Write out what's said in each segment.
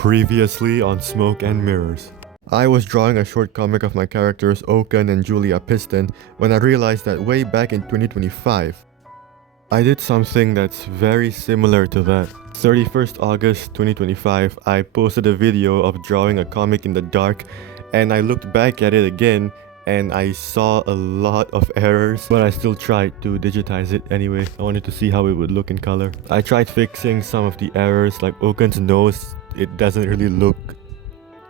Previously on Smoke and Mirrors. I was drawing a short comic of my characters Oaken and Julia Piston when I realized that way back in 2025, I did something that's very similar to that. 31st August 2025, I posted a video of drawing a comic in the dark, and I looked back at it again and I saw a lot of errors, but I still tried to digitize it anyway. I wanted to see how it would look in color. I tried fixing some of the errors, like Oaken's nose. It doesn't really look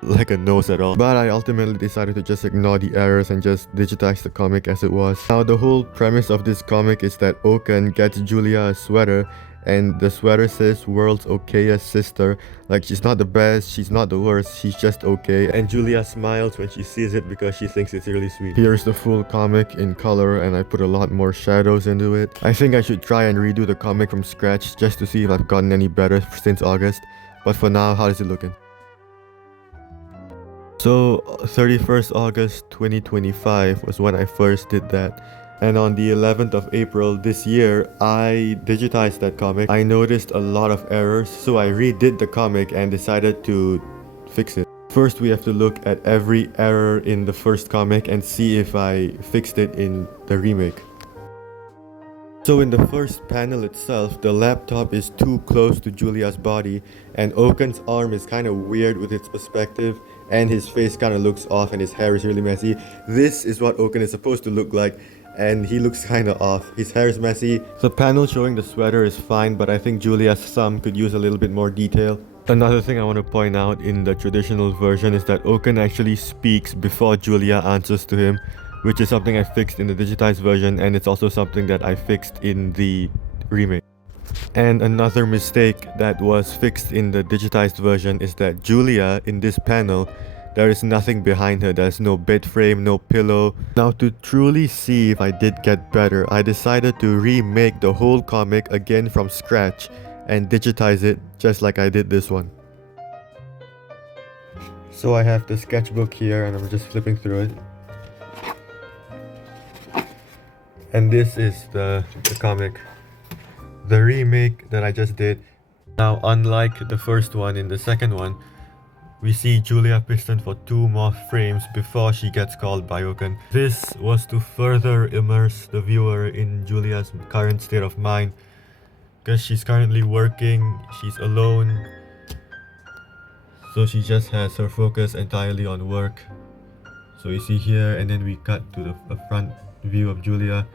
like a nose at all, but I ultimately decided to just ignore the errors and just digitize the comic as it was. Now the whole premise of this comic is that Oaken gets Julia a sweater, and the sweater says world's okayest sister. Like, she's not the best, she's not the worst, she's just okay. And Julia smiles when she sees it because she thinks it's really sweet. Here's the full comic in color, and I put a lot more shadows into it. I think I should try and redo the comic from scratch just to see if I've gotten any better since August. But for now, how is it looking? So 31st August 2025 was when I first did that, and on the 11th of April this year I digitized that comic. I noticed a lot of errors, so I redid the comic and decided to fix it. First, we have to look at every error in the first comic and see if I fixed it in the remake. So in the first panel itself, the laptop is too close to Julia's body, and Oaken's arm is kind of weird with its perspective, and his face kind of looks off, and his hair is really messy. This is what Oaken is supposed to look like, and he looks kind of off. His hair is messy. The panel showing the sweater is fine, but I think Julia's thumb could use a little bit more detail. Another thing I want to point out in the traditional version is that Oaken actually speaks before Julia answers to him, which is something I fixed in the digitized version, and it's also something that I fixed in the remake. And another mistake that was fixed in the digitized version is that Julia, in this panel, there is nothing behind her. There's no bed frame, no pillow. Now, to truly see if I did get better, I decided to remake the whole comic again from scratch and digitize it just like I did this one. So I have the sketchbook here and I'm just flipping through it. And this is the comic, the remake that I just did. Now, unlike the first one, in the second one, we see Julia Piston for 2 more frames before she gets called by Oaken. This was to further immerse the viewer in Julia's current state of mind, because she's currently working, she's alone, so she just has her focus entirely on work. So you see here, and then we cut to the front view of Julia,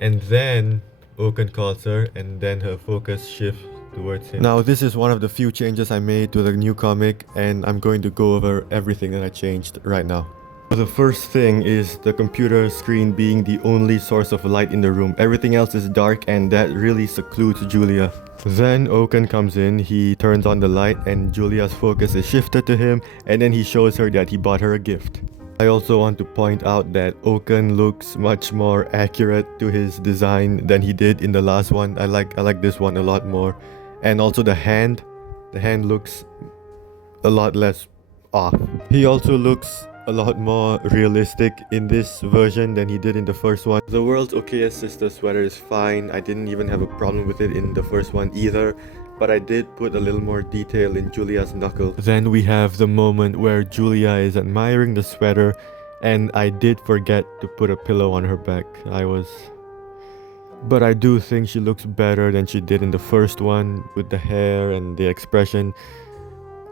and then Oaken calls her, and then her focus shifts towards him. Now, this is one of the few changes I made to the new comic, and I'm going to go over everything that I changed right now. The first thing is the computer screen being the only source of light in the room. Everything else is dark, and that really secludes Julia. Then Oaken comes in, he turns on the light, and Julia's focus is shifted to him, and then he shows her that he bought her a gift. I also want to point out that Oaken looks much more accurate to his design than he did in the last one. I like this one a lot more. And also the hand looks a lot less off. He also looks a lot more realistic in this version than he did in the first one. The world's okayest sister sweater is fine. I didn't even have a problem with it in the first one either, but I did put a little more detail in Julia's knuckle. Then we have the moment where Julia is admiring the sweater, and I did forget to put a pillow on her back. But I do think she looks better than she did in the first one with the hair and the expression.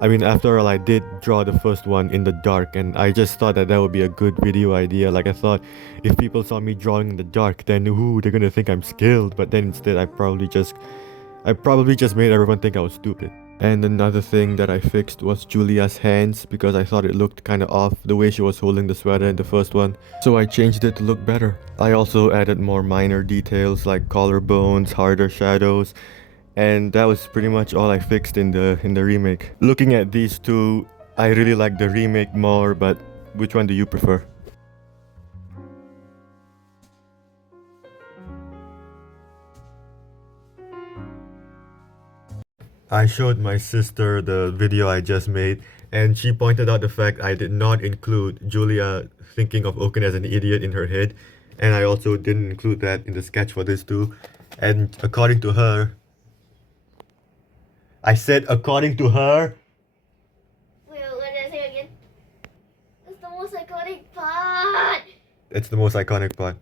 I mean, after all, I did draw the first one in the dark, and I just thought that would be a good video idea. Like, I thought if people saw me drawing in the dark, then they're gonna think I'm skilled. But then instead, I probably just made everyone think I was stupid. And another thing that I fixed was Julia's hands, because I thought it looked kind of off the way she was holding the sweater in the first one. So I changed it to look better. I also added more minor details like collarbones, harder shadows, and that was pretty much all I fixed in the remake. Looking at these two, I really like the remake more, but which one do you prefer? I showed my sister the video I just made, and she pointed out the fact I did not include Julia thinking of Oaken as an idiot in her head, and I also didn't include that in the sketch for this too. And according to her, I said according to her, iconic part. It's the most iconic part.